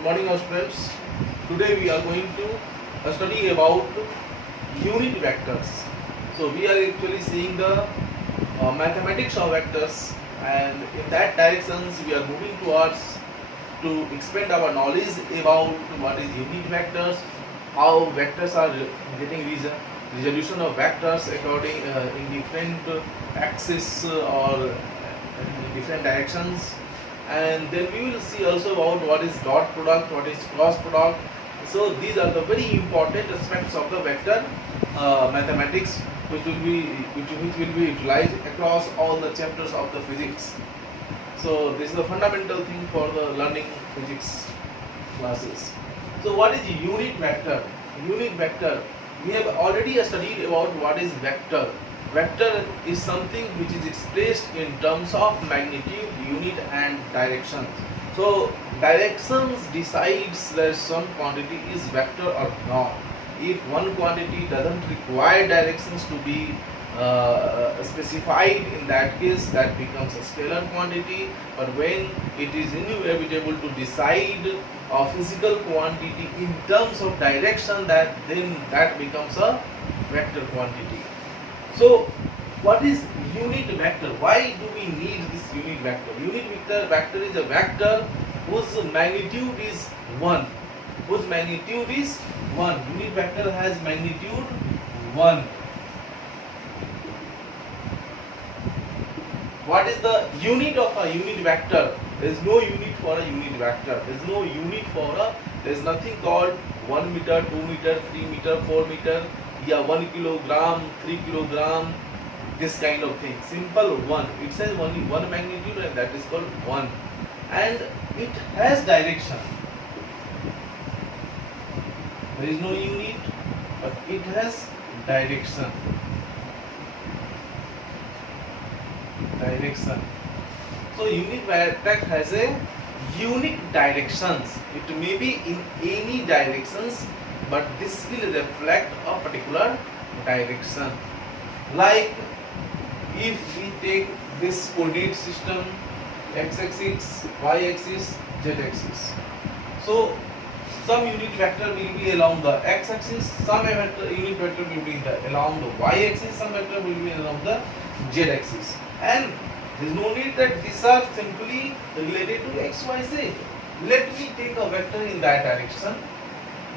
Good morning, our friends. Today we are going to study about unit vectors. So we are actually seeing the mathematics of vectors, and in that directions we are moving towards to expand our knowledge about what is unit vectors, how vectors are getting resolution of vectors according in different axes or in different directions, and then we will see also about what is dot product, what is cross product. So these are the very important aspects of the vector mathematics, which will be utilized across all the chapters of the physics. So this is the fundamental thing for the learning physics classes. So what is unit vector? Unit vector, we have already studied about what is vector. Vector is something which is expressed in terms of magnitude, unit and direction. So directions decides that some quantity is vector or not. If one quantity doesn't require directions to be specified, in that case that becomes a scalar quantity. But when it is inevitable to decide a physical quantity in terms of direction, then that becomes a vector quantity. So what is unit vector? Why do we need this unit vector? Unit vector is a vector whose magnitude is 1. Whose magnitude is 1. Unit vector has magnitude 1. What is the unit of a unit vector? There is no unit for a unit vector. There is no unit for a, there is nothing called 1 meter, 2 meter, 3 meter, 4 meter, 1 kilogram, 3 kilogram, this kind of thing. Simple 1. It says only one magnitude, and that is called 1. And it has direction. There is no unit, but it has direction. So unit vector has a unique directions. It may be in any directions, but this will reflect a particular direction. Like if we take this coordinate system, x-axis, y-axis, z-axis. So some unit vector will be along the x-axis, some unit vector will be along the y-axis, some vector will be along the z-axis. And there is no need that these are simply related to x, y, z. Let me take a vector in that direction.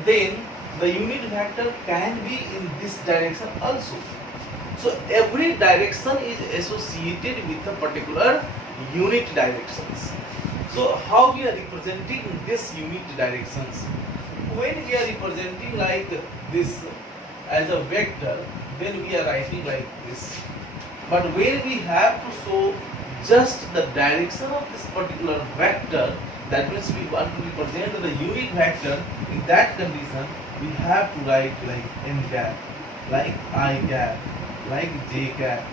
Then the unit vector can be in this direction also. So every direction is associated with a particular unit directions. So how we are representing this unit directions? When we are representing like this as a vector, then we are writing like this. But when we have to show just the direction of this particular vector, that means we want to represent the unit vector, in that condition we have to write like n cap, like I cap, like j cap.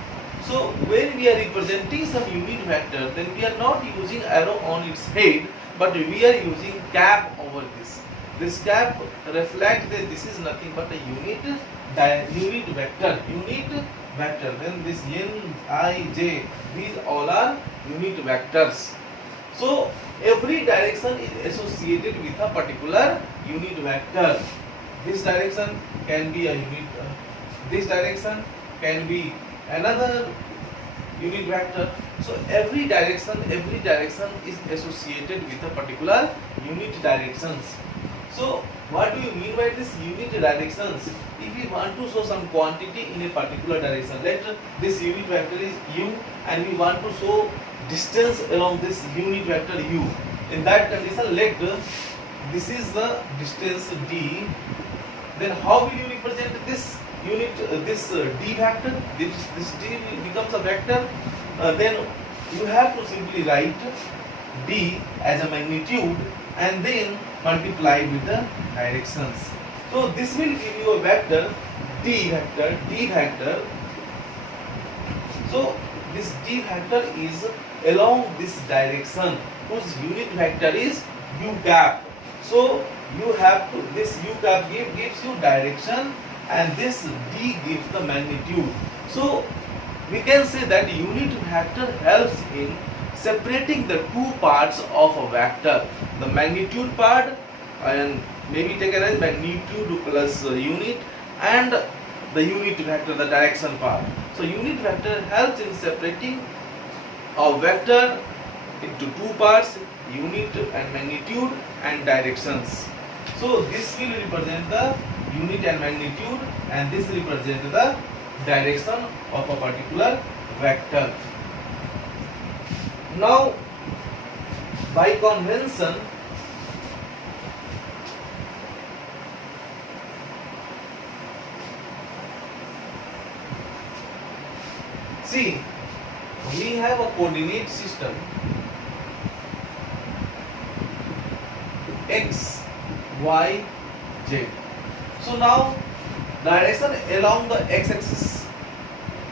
So when we are representing some unit vector, then we are not using arrow on its head, but we are using cap over this. This cap reflects that this is nothing but a unit vector. Then this n, I, j, these all are unit vectors. So every direction is associated with a particular unit vector. This direction can be a unit, this direction can be another unit vector. So every direction is associated with a particular unit directions. So what do you mean by this unit directions? If we want to show some quantity in a particular direction, let this unit vector is u, and we want to show distance along this unit vector u. In that condition, let this is the distance d. Then how will you represent this unit, this d vector? This d becomes a vector. Then you have to simply write d as a magnitude and then multiply with the directions. So this will give you a vector d vector. So this d vector is along this direction, whose unit vector is u cap. So you have to, this u cap gives you direction, and this d gives the magnitude. So we can say that unit vector helps in separating the two parts of a vector. The magnitude part, and maybe taken as magnitude plus unit, and the unit vector, the direction part. So unit vector helps in separating a vector into two parts, unit and magnitude and directions. So this will represent the unit and magnitude, and this represent the direction of a particular vector. Now, by convention, see, we have a coordinate system x, y, z. So now direction along the x-axis,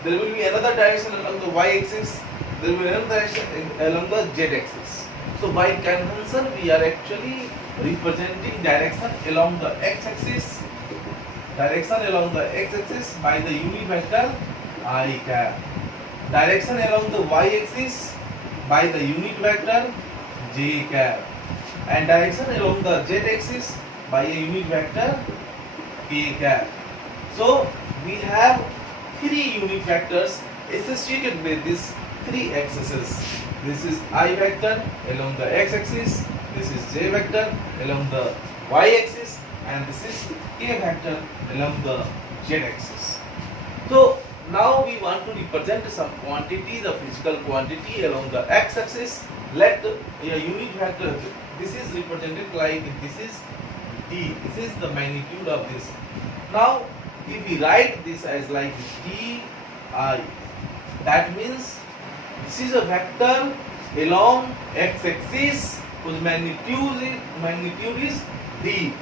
there will be another direction along the y-axis, there will be another direction along the z-axis. So by convention we are actually representing direction along the x-axis, by the unit vector I cap, direction along the y-axis by the unit vector j cap, and direction along the z-axis by a unit vector k cap. So we have three unit vectors associated with these three axes. This is I vector along the x-axis, this is j vector along the y-axis, and this is k vector along the z-axis. So now we want to represent some quantity, the physical quantity along the x-axis. Let a unit vector, this is represented like this is d, this is the magnitude of this. Now if we write this as like di, that means this is a vector along x-axis whose magnitude is d.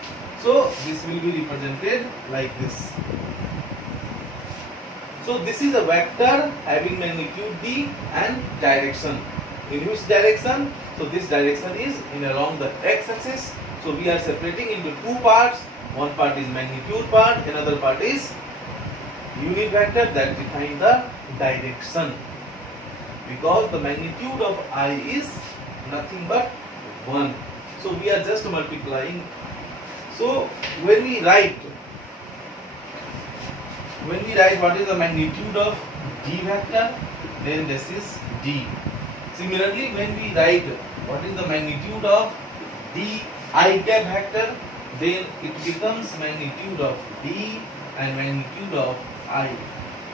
So this will be represented like this. So this is a vector having magnitude d and direction. In which direction? So this direction is in along the x-axis. So we are separating into two parts. One part is magnitude part, another part is unit vector that defines the direction. Because the magnitude of I is nothing but 1. So we are just multiplying. So when we write what is the magnitude of d vector, then this is d. Similarly, when we write what is the magnitude of d I cap vector, then it becomes magnitude of d and magnitude of I.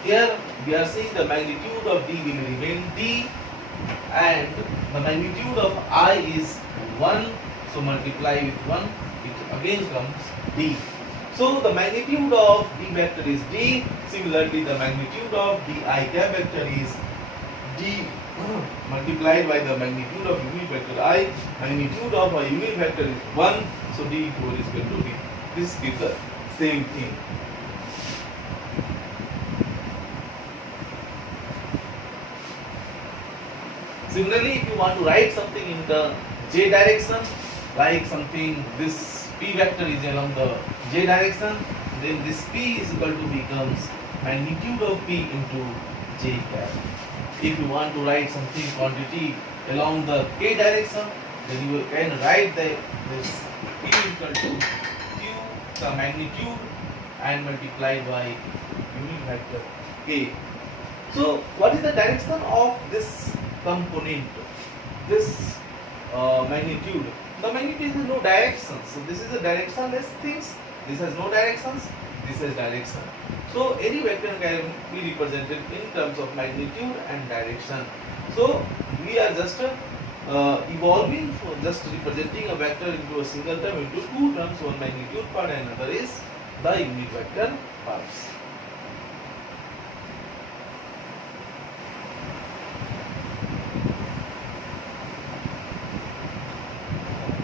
Here we are saying the magnitude of d will remain d and the magnitude of I is 1. So multiply with 1, it again comes d. So the magnitude of d vector is d. Similarly, the magnitude of d I cap vector is d multiplied by the magnitude of unit vector I. Magnitude of a unit vector is 1. So d equal is equal to d. This gives the same thing. Similarly, if you want to write something in the j direction, like something, this p vector is along the j direction, then this p is equal to becomes magnitude of p into j cap. If you want to write something quantity along the k direction, then you can write this p equal to q, the magnitude, and multiplied by unit vector k. So what is the direction of this component, this magnitude? The magnitude is no direction. So this is a directionless things. This has no directions. This has direction. So any vector can be represented in terms of magnitude and direction. So we are just evolving, just representing a vector into a single term into two terms, one magnitude part and another is the unit vector parts.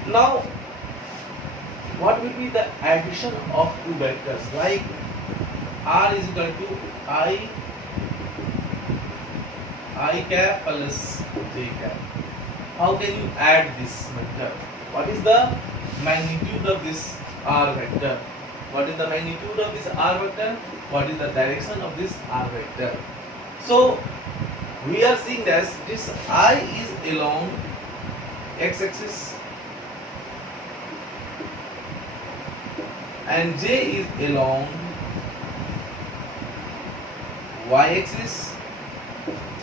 Now, what will be the addition of two vectors? Like r is equal to I cap plus j cap. How can you add this vector? What is the magnitude of this r vector? What is the magnitude of this r vector? What is the direction of this r vector? So we are seeing that this I is along x-axis and J is along y-axis.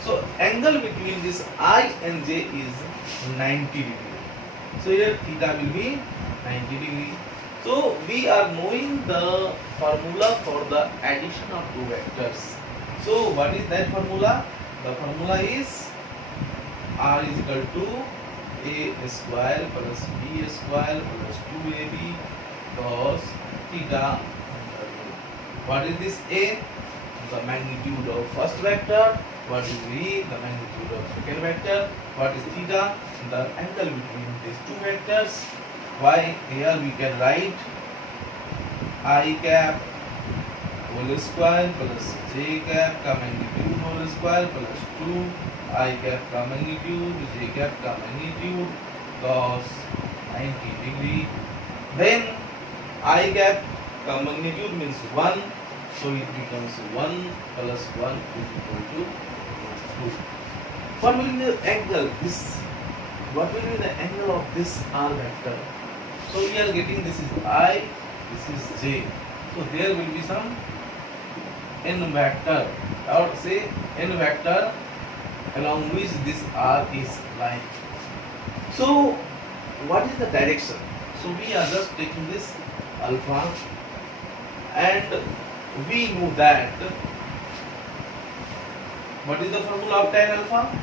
So angle between this I and J is 90 degree. So here theta will be 90 degree. So we are knowing the formula for the addition of two vectors. So what is that formula? The formula is R is equal to A square plus B square plus 2AB cos theta. What is this A? The magnitude of first vector. What is V? The magnitude of second vector. What is theta? The angle between these two vectors. Y, here we can write I cap whole square plus J cap का magnitude whole square plus 2 I cap का magnitude J cap का magnitude cos 90 degree. Then I cap का magnitude means 1, so it becomes 1 plus 1 is equal to 2. What will be the angle? What will be the angle of this R vector? So we are getting this is I, this is J. So there will be some n vector, or say n vector along which this R is lying. So what is the direction? So we are just taking this alpha, and we know that what is the formula of tan alpha?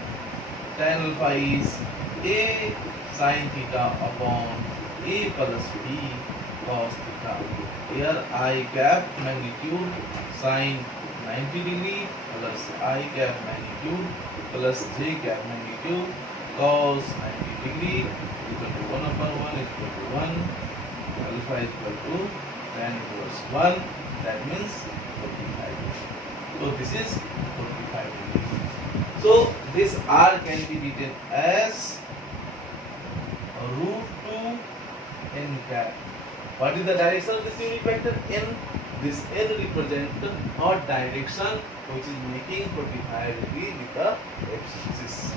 Tan alpha is A sin theta upon A plus B cos theta. Here I cap magnitude sin 90 degree plus I cap magnitude plus J cap magnitude cos 90 degree equal to 1 upon 1 equal to 1. Alpha is equal to tan inverse 1. That means 45 degree. So this is 45 degree. So this R can be written as root 2 n cap. What is the direction of this unit vector? N. This n represents a direction which is making 45 degree with the x-axis.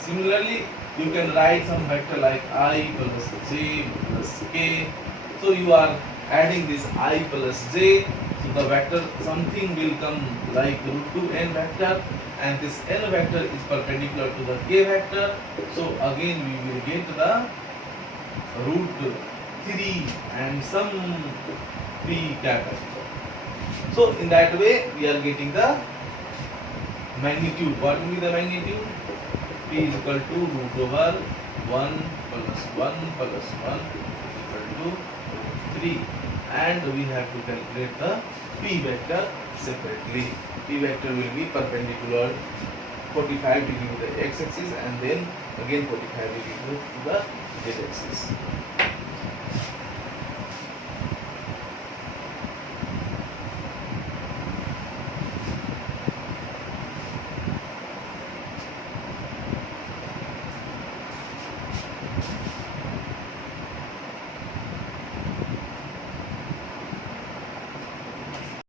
Similarly, you can write some vector like I plus J plus K. So you are adding this I plus J. So the vector something will come like root 2 n vector, and this n vector is perpendicular to the K vector. So again we will get the root 3 and some P cap vector. So in that way we are getting the magnitude. What will be the magnitude? P is equal to root over 1 plus 1 plus 1 is equal to 3, and we have to calculate the P vector separately. P vector will be perpendicular 45 degree to the x-axis and then again 45 degree to the z-axis.